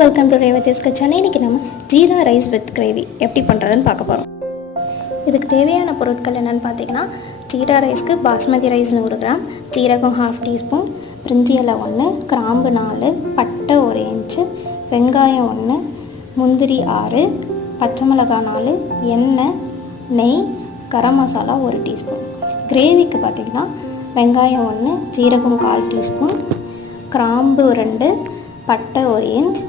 Welcome to Revathi's kitchen. இன்றைக்கி நம்ம jeera rice with gravy எப்படி பண்ணுறதுன்னு பார்க்க போகிறோம். இதுக்கு தேவையான பொருட்கள் என்னென்னு பார்த்தீங்கன்னா, ஜீரா ரைஸ்க்கு பாஸ்மதி ரைஸ் 100 கிராம், ஜீரகம் 1/2 டீஸ்பூன், பிரிஞ்சி இலை 1, கிராம்பு 4, பட்டை 1 இன்ச்சு, வெங்காயம் 1, முந்திரி 6, பச்சை மிளகாய் 4, எண்ணெய், நெய், கரம் மசாலா 1 டீஸ்பூன். கிரேவிக்கு பார்த்திங்கன்னா வெங்காயம் 1, ஜீரகம் 1/4 டீஸ்பூன், கிராம்பு 2, பட்டை 1 இன்ச்,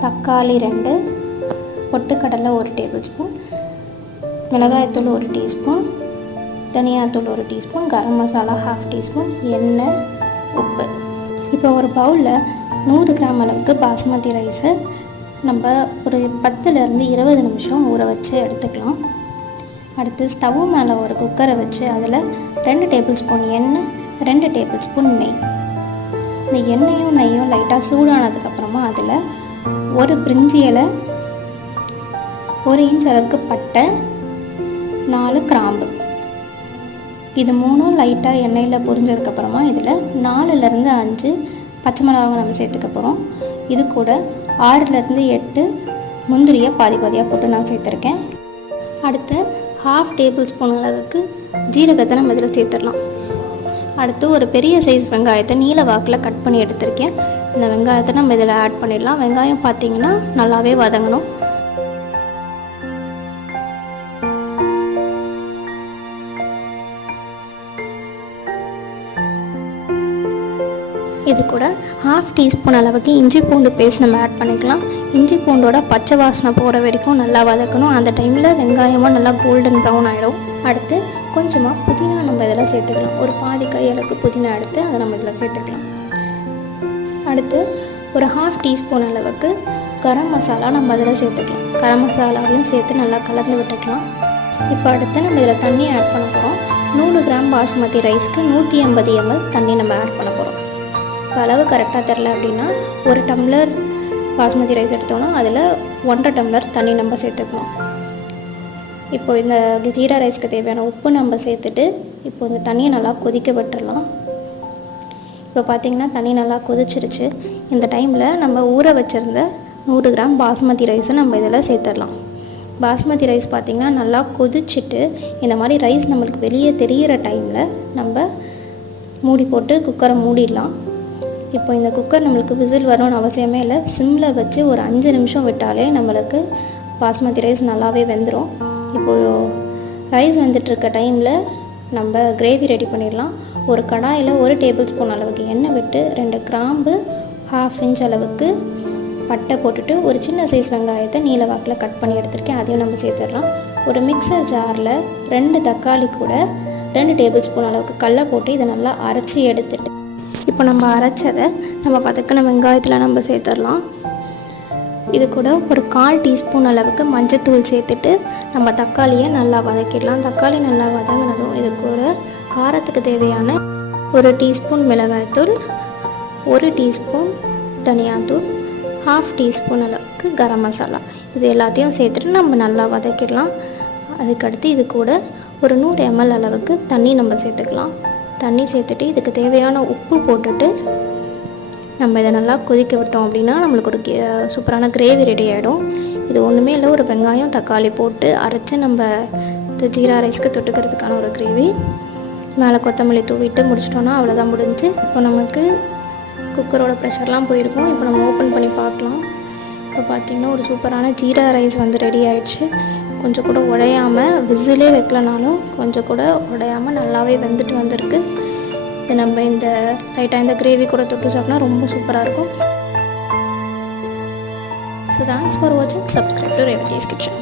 தக்காளி 2, பொட்டுக்கடலை 1 டேபிள் ஸ்பூன், மிளகாய்த்தூள் 1 டீஸ்பூன், தனியாத்தூள் 1 டீஸ்பூன், கரம் மசாலா 1/2 டீஸ்பூன், எண்ணெய், உப்பு. இப்போ ஒரு பவுலில் 100 கிராம் அளவுக்கு பாஸ்மதி ரைஸை நம்ம ஒரு 10லேருந்து 20 நிமிஷம் ஊற வச்சு எடுத்துக்கலாம். அடுத்து ஸ்டவ் மேலே ஒரு குக்கரை வச்சு அதில் 2 டேபிள் ஸ்பூன் எண்ணெய், 2 டேபிள் ஸ்பூன் நெய். இந்த எண்ணெயும் நெய்யும் லைட்டாக சூடானதுக்கப்புறமா அதில் ஒரு பிரிஞ்சி இலை, 1 இன்ச் அளவுக்கு பட்டை, 4 கிராம்பு, இது 3 லைட்டாக எண்ணெயில் பொரிஞ்சதுக்கப்புறமா இதில் 4லேருந்து 5 பச்சை மிளகாவை நம்ம சேர்த்துக்க போகிறோம். இது கூட 6லேருந்து 8 முந்திரியை பாதி பாதியாக போட்டு நான் சேர்த்துருக்கேன். அடுத்து 1/2 டேபிள் ஸ்பூன் அளவுக்கு ஜீரகத்தை நம்ம இதில் சேர்த்துடலாம். அடுத்து ஒரு பெரிய சைஸ் வெங்காயத்தை நீல வாக்கில் கட் பண்ணி எடுத்திருக்கேன். இந்த வெங்காயத்தை நம்ம இதில் ஆட் பண்ணிடலாம். வெங்காயம் பார்த்திங்கன்னா நல்லாவே வதங்கணும். இது கூட 1/2 டீஸ்பூன் அளவுக்கு இஞ்சி பூண்டு பேஸ்ட் நம்ம ஆட் பண்ணிக்கலாம். இஞ்சி பூண்டோட பச்சை வாசனை போகிற வரைக்கும் நல்லா வதக்கணும். அந்த டைமில் வெங்காயமும் நல்லா கோல்டன் ப்ரௌன் ஆகிடும். அடுத்து கொஞ்சமாக புதினா நம்ம இதில் சேர்த்துக்கலாம். ஒரு பாதி கையளவுக்கு புதினா எடுத்து அதை நம்ம இதில் சேர்த்துக்கலாம். அடுத்து ஒரு 1/2 டீஸ்பூன் அளவுக்கு கரம் மசாலா நம்ம அதில் சேர்த்துக்கலாம். கரம் மசாலாவையும் சேர்த்து நல்லா கலந்து விட்டுக்கலாம். இப்போ அடுத்து நம்ம இதில் தண்ணி ஆட் பண்ண போகிறோம். 100 கிராம் பாஸ்மதி ரைஸ்க்கு 180 ml தண்ணி நம்ம ஆட் பண்ண போகிறோம். இப்போ அளவு கரெக்டாக தெரில அப்படின்னா 1 டம்ளர் பாஸ்மதி ரைஸ் எடுத்தோன்னா அதில் 1.5 டம்ளர் தண்ணி நம்ம சேர்த்துக்கணும். இப்போ இந்த ஜீரா ரைஸ்க்கு தேவையான உப்பு நம்ம சேர்த்துட்டு இப்போ இந்த தண்ணியை நல்லா கொதிக்க விட்டுடலாம். இப்போ பார்த்திங்கன்னா தண்ணி நல்லா கொதிச்சிருச்சு. இந்த டைமில் நம்ம ஊற வச்சுருந்த 100 கிராம் பாஸ்மதி ரைஸை நம்ம இதில் சேர்த்துடலாம். பாஸ்மதி ரைஸ் பார்த்திங்கன்னா நல்லா கொதிச்சுட்டு இந்த மாதிரி ரைஸ் நம்மளுக்கு வெளியே தெரிகிற டைமில் நம்ம மூடி போட்டு குக்கரை மூடிடலாம். இப்போ இந்த குக்கர் நம்மளுக்கு விசில் வரணும்னு அவசியமே இல்லை. சிம்மில் வச்சு ஒரு 5 நிமிஷம் விட்டாலே நம்மளுக்கு பாஸ்மதி ரைஸ் நல்லாவே வெந்துடும். இப்போது ரைஸ் வந்துட்டுருக்க டைமில் நம்ம கிரேவி ரெடி பண்ணிடலாம். ஒரு கடாயில் 1 டேபிள் ஸ்பூன் அளவுக்கு எண்ணெய் விட்டு 2 கிராம்பு, 1/2 இன்ச் அளவுக்கு பட்டை போட்டுட்டு ஒரு சின்ன சைஸ் வெங்காயத்தை நீல வாக்கில் கட் பண்ணி எடுத்துருக்கேன். அதையும் நம்ம சேர்த்துடலாம். ஒரு மிக்சர் ஜாரில் 2 தக்காளி கூட 2 டேபிள் ஸ்பூன் அளவுக்கு கடலை போட்டு இதை நல்லா அரைச்சி எடுத்துட்டு இப்போ நம்ம அரைச்சதை நம்ம வதக்கின வெங்காயத்தில் நம்ம சேர்த்துடலாம். இது கூட ஒரு 1/4 டீஸ்பூன் அளவுக்கு மஞ்சத்தூள் சேர்த்துட்டு நம்ம தக்காளியை நல்லா வதக்கிடலாம். தக்காளி நல்லா வதங்கினதும் இது கூட காரத்துக்கு தேவையான 1 டீஸ்பூன் மிளகாய்த்தூள், 1 டீஸ்பூன் தனியாத்தூள், 1/2 டீஸ்பூன் அளவுக்கு கரம் மசாலா, இது எல்லாத்தையும் சேர்த்துட்டு நம்ம நல்லா வதக்கிடலாம். அதுக்கடுத்து இது கூட ஒரு 100 ml அளவுக்கு தண்ணி நம்ம சேர்த்துக்கலாம். தண்ணி சேர்த்துட்டு இதுக்கு தேவையான உப்பு போட்டுட்டு நம்ம இதை நல்லா கொதிக்க விட்டோம் அப்படின்னா நம்மளுக்கு ஒரு சூப்பரான கிரேவி ரெடி ஆகிடும். இது ஒன்றுமே இல்லை, ஒரு வெங்காயம் தக்காளி போட்டு அரைச்சி நம்ம இந்த ஜீரா ரைஸ்க்கு தொட்டுக்கிறதுக்கான ஒரு கிரேவி. மேலே கொத்தமல்லி தூவிட்டு முடிச்சிட்டோன்னா அவ்வளோதான் முடிஞ்சு. இப்போ நமக்கு குக்கரோட ப்ரெஷர்லாம் போயிருக்கும். இப்போ நம்ம ஓப்பன் பண்ணி பார்க்கலாம். இப்போ பார்த்திங்கன்னா ஒரு சூப்பரான ஜீரா ரைஸ் வந்து ரெடி ஆகிடுச்சு. கொஞ்சம் கூட உடையாமல், விசிலே வைக்கலனாலும் கொஞ்சம் கூட உடையாமல் நல்லாவே வெந்துட்டு வந்திருக்கு. இது நம்ம இந்த லைட்டாக இந்த கிரேவி கூட தொட்டு சாப்பிட்டா ரொம்ப சூப்பராக இருக்கும். ஸோ தேங்க்ஸ் ஃபார் வாட்சிங். Subscribe to Revathi's kitchen.